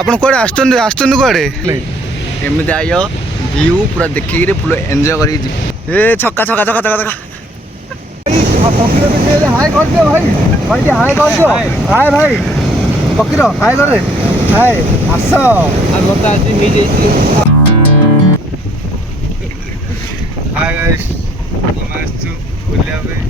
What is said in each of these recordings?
ଆପଣ କୁଆଡ଼େ ଆସୁଛନ୍ତି କୁଆଡ଼େ? ଏମିତି ଆୟ ଭିୟୁ ପୁରା ଦେଖିକିରି ଫୁଲ ଏନ୍ଜୟ କରିକି ଏ ଛକା ଛକା ଛକା ଛକା ଛକା ହାଇ କରିଦିଅ ଭାଇ ଭାଇ ଟିକେ ହାଇ କରିଦିଅ ହାଇ ଭାଇ ଫକୀର ହାଇ କରେ ହାଇ ଆସ ମତେ ଆଜି ହେଇଯାଇଛି। ହାଇ ଗାଇସ୍ ଆମେ ଆସିଛୁ ବୁଲିବା ପାଇଁ।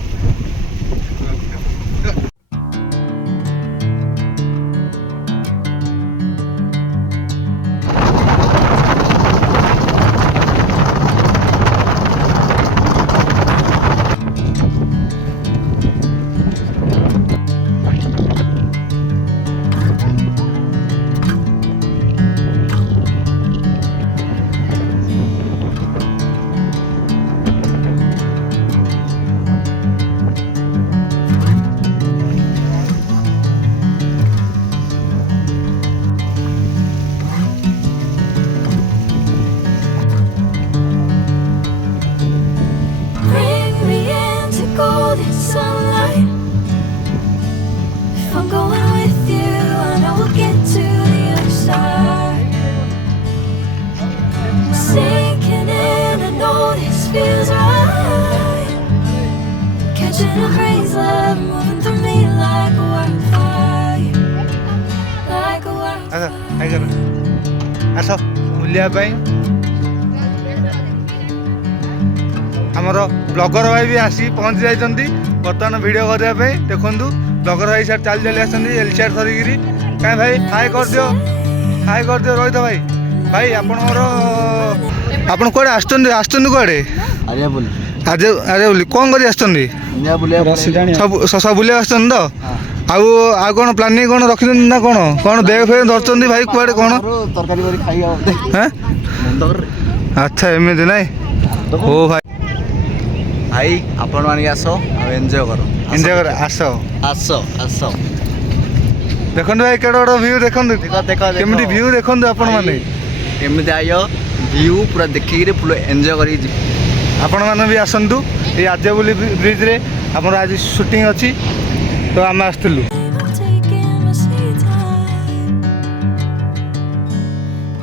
Bring me into golden sunlight. If I'm going with you, I know we'll get to the other side. I'm sinking in, I know this feels right. Catching a breeze, love moving through me like a wildfire, like a ଆସ wildfire. High କର ଆସ ବୁଲିବା ପାଇଁ। ଆମର blogger ଭାଇ ବି ଆସି ପହଞ୍ଚି ଯାଇଛନ୍ତି ବର୍ତ୍ତମାନ ଭିଡ଼ିଓ କରିବା ପାଇଁ। ଦେଖନ୍ତୁ ବ୍ଲଗର ଭାଇ ସାର୍ ଚାଲି ଚାଲି ଆସଛନ୍ତି ଏଲ୍ ସାର୍ ଧରିକିରି। କାଇଁ ଭାଇ ହାଇ କରିଦିଅ ରୋହିତ ଭାଇ। ଭାଇ ଆପଣଙ୍କର ଆପଣ କୁଆଡ଼େ ଆସୁଛନ୍ତି କୁଆଡ଼େ? ଆରିଆ ବୁଲି ଆରେ ବୋଲି କ'ଣ କରି ଆସିଛନ୍ତି? ବୁଲିବା ସବୁ ବୁଲିବାକୁ ଆସିଛନ୍ତି ତ? ଆଉ କ'ଣ ପ୍ଲାନିଂ କ'ଣ ରଖିଛନ୍ତି ନା କ'ଣ ବ୍ୟାଗ୍ ଫ୍ୟାଗ୍ ଧରିଛନ୍ତି ଭାଇ କୁଆଡ଼େ କ'ଣ? ତରକାରୀ କରି ଖାଇବା ହାଁ ଆଚ୍ଛା ଏମିତି ନାଇଁ ହଉ ଭାଇ ଭାଇ ଆପଣ ମାନେ ଆସ ଆଉ ଏନ୍ଜୟ କର ଆସ ଆସ ଆସ ଦେଖନ୍ତୁ ଭାଇ କେଡ଼େ ବଡ଼ ଭିୟୁ ଦେଖନ୍ତୁ କେମିତି ଭିୟୁ ଦେଖନ୍ତୁ ଆପଣମାନେ। ଏମିତି ଆୟ ଭିୟୁ ପୁରା ଦେଖିକିରି ଫୁଲ ଏନ୍ଜୟ କରିକି ଯିବେ। ଆପଣମାନେ ବି ଆସନ୍ତୁ ଏଇ ଆର୍ଯ୍ୟପଲ୍ଲୀ ବ୍ରିଜ୍ରେ ଆମର ଆଜି ସୁଟିଂ ଅଛି ତ ଆମେ ଆସିଥିଲୁ। I'm taking my sweet time.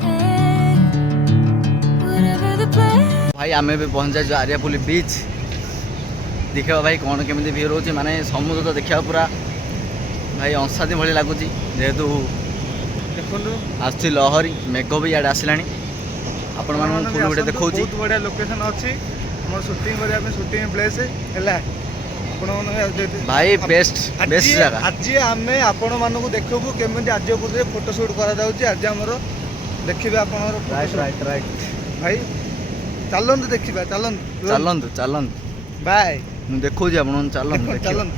Hey, whatever the plan. ଭାଇ ଆମେ ଏବେ ପହଞ୍ଚାଇଛୁ ଆର୍ଯ୍ୟପଲ୍ଲୀ ବିଚ୍। ଦେଖିବା ଭାଇ କ'ଣ କେମିତି ଭିୟୁ ରହୁଛି, ମାନେ ସମୁଦ୍ର ତ ଦେଖିବାକୁ ପୁରା ଭାଇ ଅଂଶାଦି ଭଳି ଲାଗୁଛି। ଯେହେତୁ ଦେଖନ୍ତୁ ଆସୁଛି ଲହରୀ, ମେଘ ବି ଇଆଡ଼େ ଆସିଲାଣି। ଆପଣମାନଙ୍କୁ ଫୁଲ୍ ଗୋଟେ ଦେଖାଉଛି। ବହୁତ ବଢ଼ିଆ ଲୋକେସନ୍ ଅଛି ଆମର ସୁଟିଂ କରିବା ପାଇଁ, ସୁଟିଂ ପ୍ଲେସ୍ ହେଲା। ଆପଣମାନେ ଭାଇ ବେଷ୍ଟ ଜାଗା। ଆଜି ଆମେ ଆପଣମାନଙ୍କୁ ଦେଖବୁ କେମିତି ଆର୍ଯ୍ୟପଲ୍ଲୀରେ ଫଟୋ ସୁଟ୍ କରାଯାଉଛି। ଆଜି ଆମର ଦେଖିବେ ଆପଣଙ୍କର ରାଇଟ୍ ଭାଇ ଚାଲନ୍ତୁ ଦେଖିବା ଚାଲନ୍ତୁ ବାଏ ମୁଁ ଦେଖାଉଛି ଆପଣଙ୍କୁ। ଚାଲନ୍ତୁ ଦେଖିବା। ଚାଲନ୍ତୁ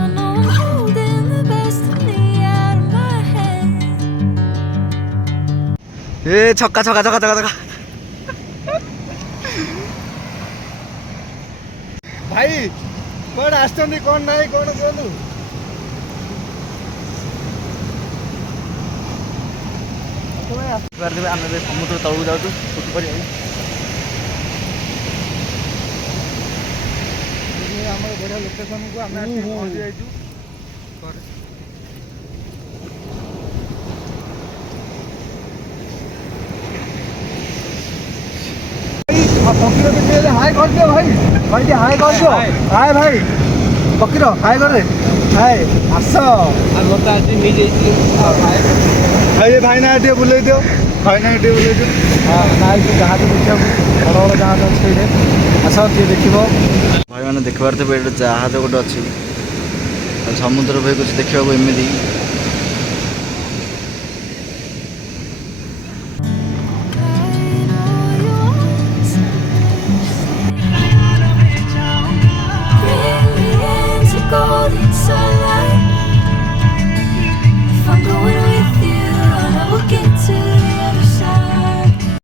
I know I'm holding the best of me out of my hand. ଏ ଛକା ଛକା ଛକା ଛକା ଛକା ଭାଇ କୁଆଡ଼େ ଆସିଛନ୍ତି କ'ଣ ନାହିଁ କ'ଣ କୁହନ୍ତୁ? ଆମେ ଏବେ ସମୁଦ୍ର ତଳକୁ ଯାଉଛୁ ସୁଟ୍ କରିବାକୁ। ଆମର ବଢ଼ିଆ ଲୋକେସନ୍କୁ ଆମେ ଆସିକି ପହଞ୍ଚି ଯାଇଛୁ। ଫକୀର ଟିକେ ହାଇ କରିଦିଅ ଭାଇ ଭାଇ ଟିକେ ହାଇ କରିଦିଅ ହାଇ ଭାଇ ଫକୀର ହାଇ କରେ ହାଇ ଆସ ମତେ ଆଜି ହେଇଯାଇଛି। ଭାଇ ଭାଇନା ଟିକେ ବୁଲେଇ ଦିଅ ହଁ ନାଇଁ ଜାହାଜ ଦେଖିବାକୁ ବଡ଼ ବଡ଼ ଜାହାଜ ଅଛି ଏଇଠି ଆସ ଟିକେ ଦେଖିବ। ଭାଇମାନେ ଦେଖିପାରୁଥିବେ ଏଇଠି ଜାହାଜ ଗୋଟେ ଅଛି ଆଉ ସମୁଦ୍ର ଭାଇ କିଛି ଦେଖିବାକୁ ଏମିତି